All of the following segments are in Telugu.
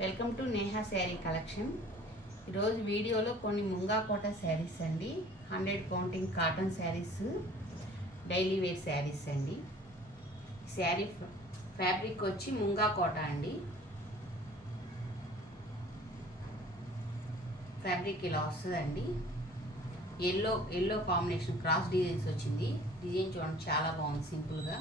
Welcome to Neha sari collection. ఈరోజు వీడియోలో కొన్ని ముంగా కోట శారీస్ అండి, 100 counting cotton saris, daily wear saris అండి. శారీ ఫ్యాబ్రిక్ వచ్చి ముంగా కోట అండి. ఫ్యాబ్రిక్ ఇలా వస్తుందండి. ఎల్లో కాంబినేషన్ క్రాస్ డిజైన్స్ వచ్చింది. డిజైన్ చూడండి చాలా బాగుంది, సింపుల్గా.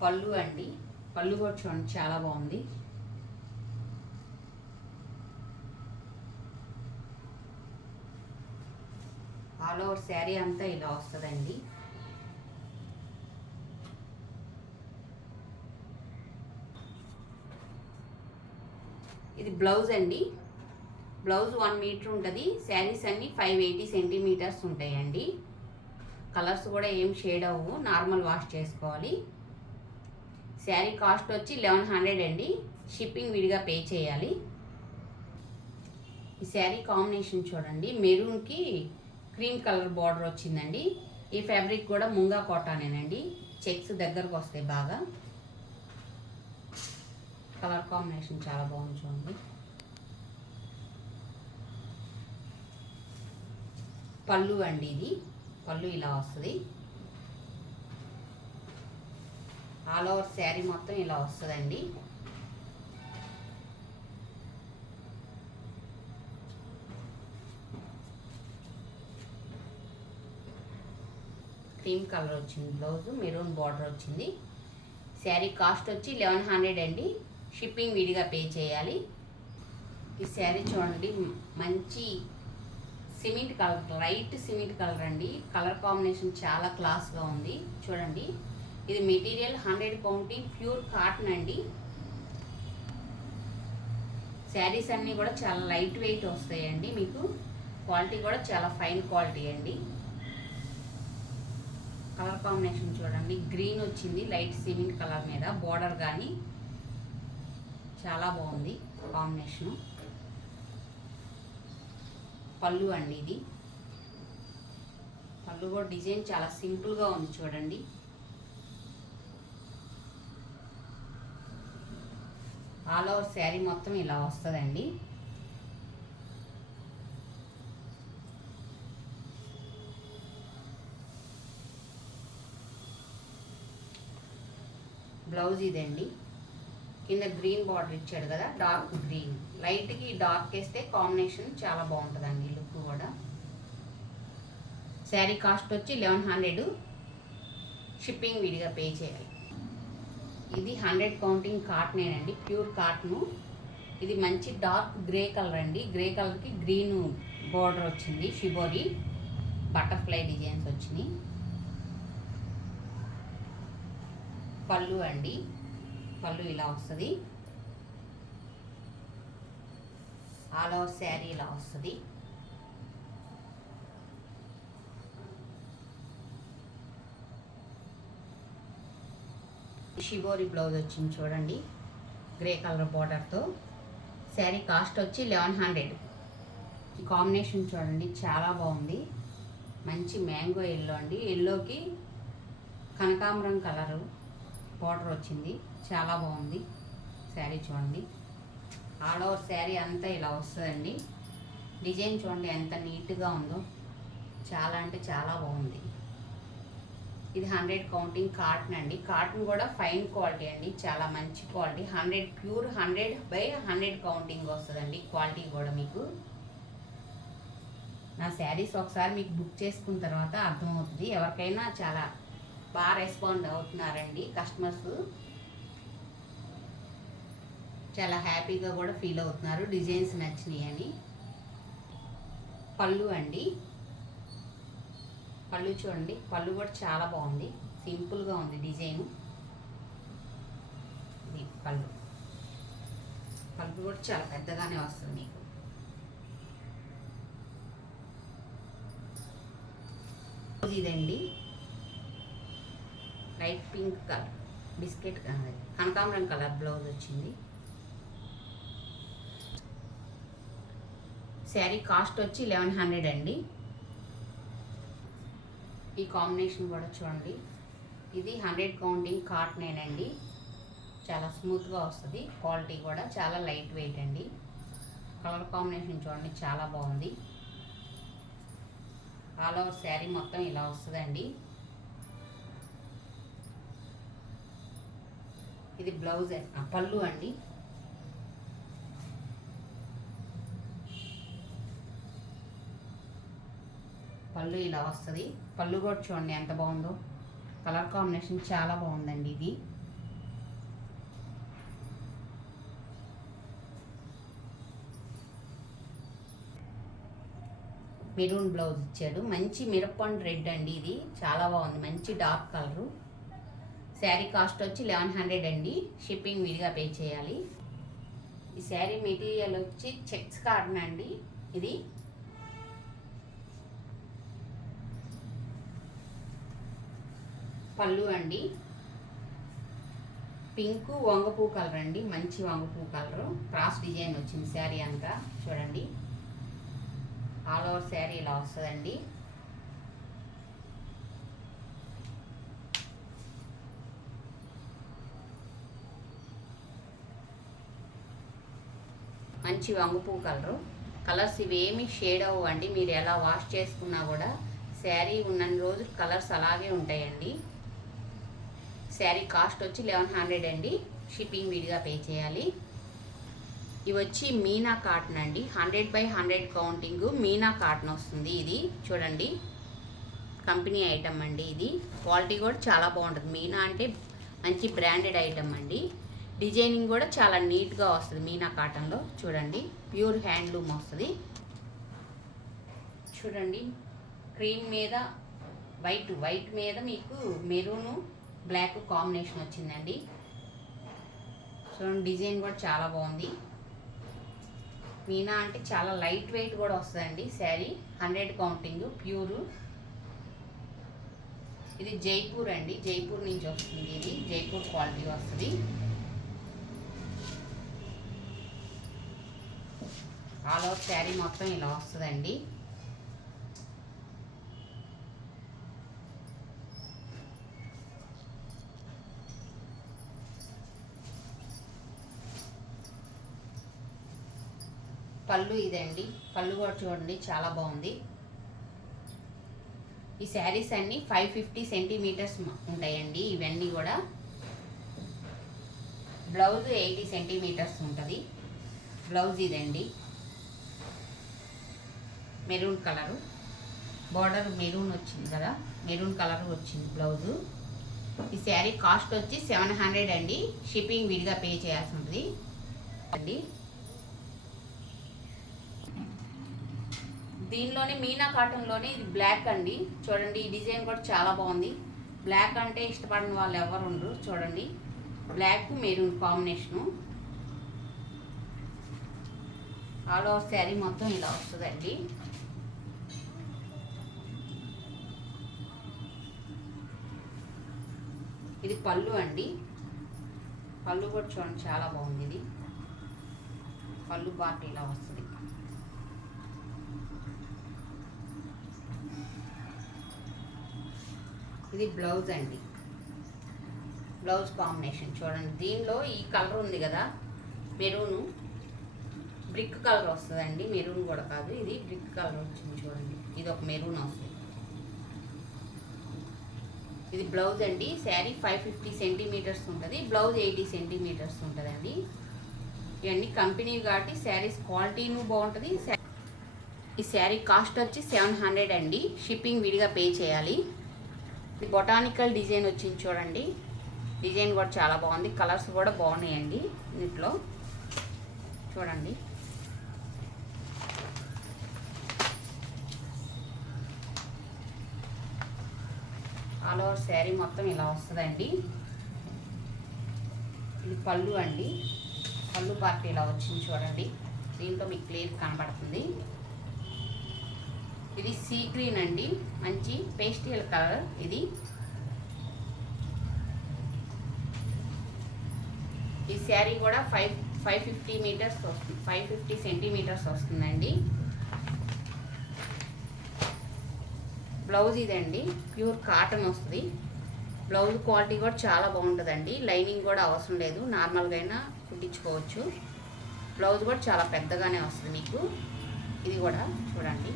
పళ్ళు అండి, పళ్ళు కూడా చూడండి చాలా బాగుంది. ఆల్ ఓవర్ శారీ అంతా ఇలా వస్తుందండి. ఇది బ్లౌజ్ అండి. బ్లౌజ్ 1 మీటర్ ఉంటుంది. శారీస్ అన్నీ 580 సెంటీమీటర్స్ ఉంటాయండి. కలర్స్ కూడా ఏం షేడ్ అవ్వవు, నార్మల్ వాష్ చేసుకోవాలి. శారీ కాస్ట్ వచ్చి 1100 అండి. షిప్పింగ్ విడిగా పే చేయాలి. ఈ శారీ కాంబినేషన్ చూడండి, మెరూన్కి క్రీమ్ కలర్ బార్డర్ వచ్చిందండి. ఈ ఫ్యాబ్రిక్ కూడా ముంగా కాటనేనండి. చెక్స్ దగ్గరకు వస్తాయి బాగా. కలర్ కాంబినేషన్ చాలా బాగుంది చూడండి. పళ్ళు అండి, ఇది పళ్ళు ఇలా వస్తుంది. ఆల్ ఓవర్ శారీ మొత్తం ఇలా వస్తుందండి. క్రీమ్ కలర్ వచ్చింది బ్లౌజ్, మెరూన్ బార్డర్ వచ్చింది. శారీ కాస్ట్ వచ్చి 1100 అండి. షిప్పింగ్ విడిగా పే చేయాలి. ఈ శారీ చూడండి, మంచి cement colour, light cement colour అండి. కలర్ కాంబినేషన్ చాలా క్లాస్గా ఉంది చూడండి. ఇది మెటీరియల్ 100 కౌంటింగ్ ప్యూర్ కాటన్ అండి. శారీస్ అన్నీ కూడా చాలా లైట్ వెయిట్ వస్తాయండి. మీకు క్వాలిటీ కూడా చాలా ఫైన్ క్వాలిటీ అండి. కలర్ కాంబినేషన్ చూడండి, గ్రీన్ వచ్చింది లైట్ సిమెంట్ కలర్ మీద. బోర్డర్ కానీ చాలా బాగుంది కాంబినేషను. పళ్ళు అండి, ఇది పళ్ళు కూడా డిజైన్ చాలా సింపుల్గా ఉంది చూడండి. ఆల్ ఓవర్ శారీ మొత్తం ఇలా వస్తుందండి. బ్లౌజ్ ఇదండి. కింద గ్రీన్ బార్డర్ ఇచ్చాడు కదా, డార్క్ గ్రీన్. లైట్కి డార్క్ వేస్తే కాంబినేషన్ చాలా బాగుంటుందండి, లుక్ కూడా. శారీ కాస్ట్ వచ్చి 1100. షిప్పింగ్ విడిగా పే చేయాలి. ఇది 100 కౌంటింగ్ కాటనేనండి, ప్యూర్ కాటను. ఇది మంచి డార్క్ గ్రే కలర్ అండి. గ్రే కలర్కి గ్రీన్ బార్డర్ వచ్చింది, షిబోరి బటర్ఫ్లై డిజైన్స్ వచ్చినాయి. పళ్ళు అండి, పళ్ళు ఇలా వస్తుంది. ఆల్ ఓవర్ శారీ ఇలా వస్తుంది. షిబోరి బ్లౌజ్ వచ్చింది చూడండి, గ్రే కలర్ బార్డర్తో. శారీ కాస్ట్ వచ్చి 1100. ఈ కాంబినేషన్ చూడండి చాలా బాగుంది. మంచి మ్యాంగో ఎల్లో అండి. ఎల్లోకి కనకాంబరం కలరు బార్డర్ వచ్చింది, చాలా బాగుంది. శారీ చూడండి, ఆల్ ఓవర్ శారీ అంతా ఇలా వస్తుందండి. డిజైన్ చూడండి ఎంత నీట్గా ఉందో, చాలా అంటే చాలా బాగుంది. ఇది 100 కౌంటింగ్ కాటన్ అండి. కాటన్ కూడా ఫైన్ క్వాలిటీ అండి, చాలా మంచి క్వాలిటీ. 100 ప్యూర్ 100/100 కౌంటింగ్ వస్తుందండి. క్వాలిటీ కూడా మీకు నా శారీస్ ఒకసారి మీకు బుక్ చేసుకున్న తర్వాత అర్థమవుతుంది. ఎవరికైనా చాలా బాగా రెస్పాండ్ అవుతున్నారండి కస్టమర్స్. చాలా హ్యాపీగా కూడా ఫీల్ అవుతున్నారు, డిజైన్స్ నచ్చినాయి అని. పళ్ళు అండి, పళ్ళు చూడండి, పళ్ళు కూడా చాలా బాగుంది, సింపుల్గా ఉంది డిజైను. ఇది పళ్ళు, పళ్ళు కూడా చాలా పెద్దగానే వస్తుంది మీకు. ఇదండి లైట్ పింక్ కలర్, బిస్కెట్ కనకాంబరం కలర్ బ్లౌజ్ వచ్చింది. శారీ కాస్ట్ వచ్చి 1100 అండి. ఈ కాంబినేషన్ కూడా చూడండి, ఇది 100 కౌంటింగ్ కాటనేనండి. చాలా స్మూత్గా వస్తుంది. క్వాలిటీ కూడా చాలా లైట్ వెయిట్ అండి. కలర్ కాంబినేషన్ చూడండి చాలా బాగుంది. ఆల్ ఓవర్ శారీ మొత్తం ఇలా వస్తుందండి. ఇది బ్లౌజ్ పళ్ళు అండి. పళ్ళు ఇలా వస్తుంది. పళ్ళు కూడా చూడండి ఎంత బాగుందో. కలర్ కాంబినేషన్ చాలా బాగుందండి. ఇది మెరూన్ బ్లౌజ్ ఇచ్చాడు. మంచి మిరప్పండు రెడ్ అండి. ఇది చాలా బాగుంది. మంచి డార్క్ కలరు. శారీ కాస్ట్ వచ్చి 1100 అండి. షిప్పింగ్ విడిగా పే చేయాలి. ఈ శారీ మెటీరియల్ వచ్చి చెక్స్ కాటన్ అండి. ఇది పళ్ళు అండి. పింక్ వంగపూ కలర్ అండి. మంచి వంగపూ కలరు. క్రాస్ డిజైన్ వచ్చింది శారీ అంతా చూడండి. ఆల్ ఓవర్ శారీ ఇలా వస్తుందండి. మంచి వంగపూ కలరు. కలర్స్ ఇవేమి షేడ్ అవ్వండి. మీరు ఎలా వాష్ చేసుకున్నా కూడా శారీ ఉన్నన్ని రోజులు కలర్స్ అలాగే ఉంటాయండి. శారీ కాస్ట్ వచ్చి 1100 అండి. షిప్పింగ్ విడిగా పే చేయాలి. ఇవి వచ్చి మీనా కాటన్ అండి. 100/100 కౌంటింగ్ మీనా కాటన్ వస్తుంది. ఇది చూడండి కంపెనీ ఐటమ్ అండి. ఇది క్వాలిటీ కూడా చాలా బాగుంటుంది. మీనా అంటే మంచి బ్రాండెడ్ ఐటమ్ అండి. డిజైనింగ్ కూడా చాలా నీట్గా వస్తుంది మీనా కాటన్లో. చూడండి ప్యూర్ హ్యాండ్లూమ్ వస్తుంది. చూడండి క్రీమ్ మీద వైట్ మీద మీకు మెరూను బ్లాక్ కాంబినేషన్ వచ్చిందండి. చూడండి డిజైన్ కూడా చాలా బాగుంది. మీనా అంటే చాలా లైట్ వెయిట్ కూడా వస్తుందండి. Sari 100 counting pure. ఇది జైపూర్ అండి. జైపూర్ నుంచి వస్తుంది. ఇది జైపూర్ క్వాలిటీ వస్తుంది. ఆల్ ఓవర్ శారీ మొత్తం ఇలా వస్తుందండి. పళ్ళు ఇదండి. పళ్ళు కూడా చూడండి చాలా బాగుంది. ఈ శారీస్ అన్నీ 550 సెంటీమీటర్స్ ఉంటాయండి. ఇవన్నీ కూడా బ్లౌజ్ 80 సెంటీమీటర్స్ ఉంటుంది. బ్లౌజ్ ఇదండి మెరూన్ కలరు. బార్డర్ మెరూన్ వచ్చింది కదా, మెరూన్ కలర్ వచ్చింది బ్లౌజు. ఈ శారీ కాస్ట్ వచ్చి 700 అండి. షిప్పింగ్ విడిగా పే చేయాల్సి ఉంటుంది అండి. దీనిలోనే మీనా కాటన్లోనే ఇది బ్లాక్ అండి. చూడండి ఈ డిజైన్ కూడా చాలా బాగుంది. బ్లాక్ అంటే ఇష్టపడిన వాళ్ళు ఎవరు ఉండరు. చూడండి black maroon combination. All over sari మొత్తం ఇలా వస్తుందండి. ఇది పళ్ళు అండి. పళ్ళు కూడా చూడండి చాలా బాగుంది. ఇది పళ్ళు పార్ట్ ఇలా వస్తుంది. ఇది బ్లౌజ్ అండి. బ్లౌజ్ కాంబినేషన్ చూడండి. దీనిలో ఈ కలర్ ఉంది కదా మెరూను, బ్రిక్ కలర్ వస్తుందండి. మెరూన్ కూడా కాదు, ఇది బ్రిక్ కలర్ వచ్చింది చూడండి. ఇది ఒక మెరూన్ వస్తుంది. ఇది బ్లౌజ్ అండి. శారీ 550 సెంటీమీటర్స్ ఉంటుంది. బ్లౌజ్ 80 సెంటీమీటర్స్ ఉంటుందండి. ఇవన్నీ కంపెనీ కాబట్టి శారీస్ క్వాలిటీను బాగుంటుంది. ఈ శారీ కాస్ట్ వచ్చి 700 అండి. షిప్పింగ్ విడిగా పే చేయాలి. ఇది బొటానికల్ డిజైన్ వచ్చింది చూడండి. డిజైన్ కూడా చాలా బాగుంది. కలర్స్ కూడా బాగున్నాయండి దీంట్లో చూడండి. ఆల్ ఓవర్ శారీ మొత్తం ఇలా వస్తుందండి. ఇది పళ్ళు అండి. పళ్ళు పార్ట్ ఇలా వచ్చింది చూడండి. దీంట్లో మీకు క్లియర్ కనబడుతుంది. ఇది సీ గ్రీన్ అండి. మంచి పేస్టల్ కలర్. ఇది ఈ శారీ కూడా 550 మీటర్స్ వస్తుంది. 550 సెంటీమీటర్స్ వస్తుందండి. బ్లౌజ్ ఇదండి. ప్యూర్ కాటన్ వస్తుంది. బ్లౌజ్ క్వాలిటీ కూడా చాలా బాగుంటుందండి. లైనింగ్ కూడా అవసరం లేదు, నార్మల్గా అయినా కుట్టించుకోవచ్చు. బ్లౌజ్ కూడా చాలా పెద్దగానే వస్తుంది మీకు. ఇది కూడా చూడండి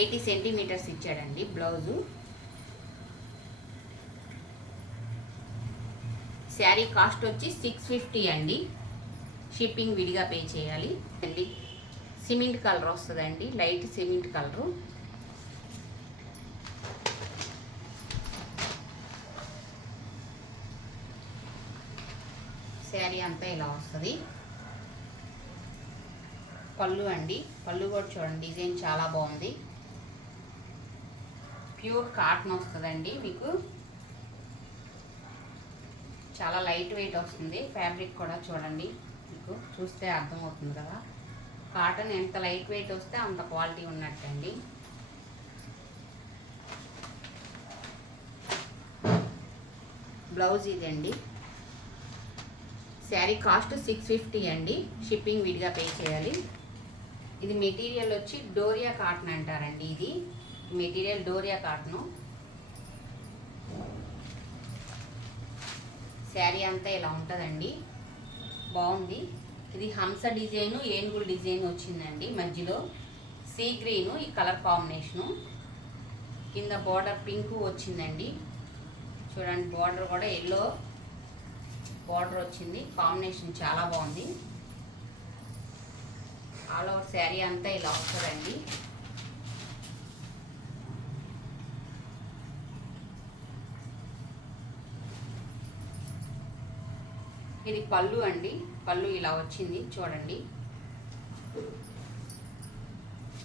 80 సెంటీమీటర్స్ ఇచ్చాడండి బ్లౌజు. శారీ కాస్ట్ వచ్చి 650 అండి. షిప్పింగ్ విడిగా పే చేయాలి అండి. సిమెంట్ కలర్ వస్తుందండి, లైట్ సిమెంట్ కలరు. శారీ అంతా ఇలా వస్తుంది. పళ్ళు అండి, పళ్ళు కూడా చూడండి, డిజైన్ చాలా బాగుంది. ప్యూర్ కాటన్ వస్తుందండి మీకు. చాలా లైట్ వెయిట్ వస్తుంది. ఫ్యాబ్రిక్ కూడా చూడండి, మీకు చూస్తే అర్థమవుతుంది కదా. కాటన్ ఎంత లైట్ వెయిట్ వస్తే అంత క్వాలిటీ ఉన్నట్టండి. బ్లౌజ్ ఇదండి. శారీ కాస్ట్ 650 అండి. షిప్పింగ్ విడిగా పే చేయాలి. ఇది మెటీరియల్ వచ్చి డోరియా కాటన్ అంటారండి. ఇది మెటీరియల్ డోరియా కాటను. శారీ అంతా ఇలా ఉంటుందండి, బాగుంది. ఇది హంస డిజైను, ఏనుగుల డిజైన్ వచ్చిందండి. మధ్యలో సీ గ్రీను ఈ కలర్ కాంబినేషను. కింద బార్డర్ పింక్ వచ్చిందండి. చూడండి బార్డర్ కూడా ఎల్లో బార్డర్ వచ్చింది. కాంబినేషన్ చాలా బాగుంది. ఆల్ ఓవర్ శారీ అంతా ఇలా వస్తుందండి. ఇది పళ్ళు అండి. పళ్ళు ఇలా వచ్చింది చూడండి.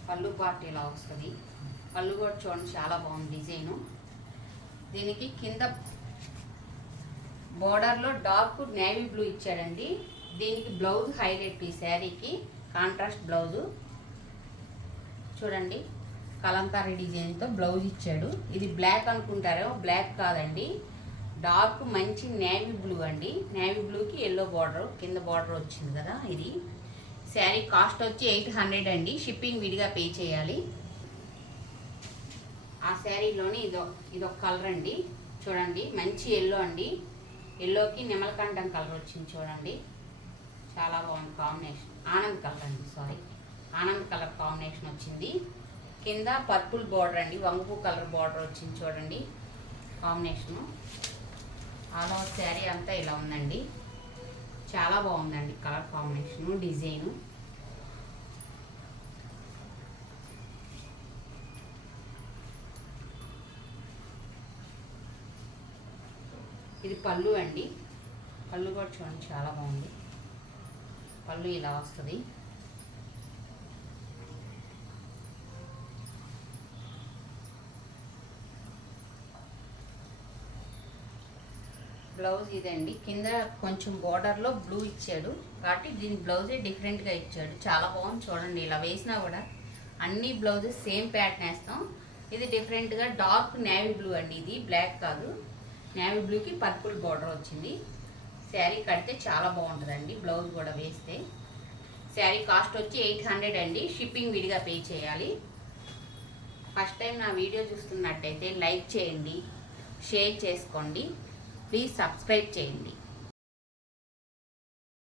పళ్ళు పార్ట్ ఇలా వస్తుంది. పళ్ళు కూడా చూడండి చాలా బాగుంది డిజైను. దీనికి కింద బోర్డర్లో డార్క్ నేవీ బ్లూ ఇచ్చాడండి. దీనికి బ్లౌజ్ హైలైట్. ఈ శారీకి కాంట్రాస్ట్ బ్లౌజు చూడండి, కలంకారీ డిజైన్తో బ్లౌజ్ ఇచ్చాడు. ఇది బ్లాక్ అనుకుంటారో, బ్లాక్ కాదండి, డార్క్ మంచి నేవీ బ్లూ అండి. నేవీ బ్లూకి ఎల్లో బార్డర్, కింద బార్డర్ వచ్చింది కదా. ఇది శారీ కాస్ట్ వచ్చి 800 అండి. షిప్పింగ్ విడిగా పే చేయాలి. ఆ శారీలోని ఇదొక కలర్ అండి. చూడండి మంచి ఎల్లో అండి. ఎల్లోకి నిమ్మలకంఠం కలర్ వచ్చింది చూడండి, చాలా బాగుంది కాంబినేషన్. ఆనంద్ కలర్ అండి, సారీ ఆనంద్ కలర్ కాంబినేషన్ వచ్చింది. కింద పర్పుల్ బార్డర్ అండి, వంగు కలర్ బార్డర్ వచ్చింది చూడండి కాంబినేషను. ఆల్ ఓవర్ శారీ అంతా ఇలా ఉందండి, చాలా బాగుందండి కలర్ కాంబినేషను, డిజైను. ఇది పళ్ళు అండి. పళ్ళు కూడా చూడండి చాలా బాగుంది. పళ్ళు ఇలా వస్తుంది. బ్లౌజ్ ఇదండి. కింద కొంచెం బోర్డర్లో బ్లూ ఇచ్చాడు కాబట్టి దీని బ్లౌజే డిఫరెంట్గా ఇచ్చాడు. చాలా బాగుంది చూడండి. ఇలా వేసినా కూడా అన్ని బ్లౌజెస్ సేమ్ ప్యాటర్న్ వేస్తాం. ఇది డిఫరెంట్గా డార్క్ నేవీ బ్లూ అండి. ఇది బ్లాక్ కాదు, నేవీ బ్లూకి పర్పుల్ బార్డర్ వచ్చింది. శారీ కడితే చాలా బాగుంటుందండి, బ్లౌజ్ కూడా వేస్తే. శారీ కాస్ట్ వచ్చి 800 అండి. షిప్పింగ్ విడిగా పే చేయాలి. ఫస్ట్ టైం నా వీడియో చూస్తున్నట్టయితే లైక్ చేయండి, షేర్ చేసుకోండి, ప్లీజ్ సబ్స్క్రైబ్ చేయండి.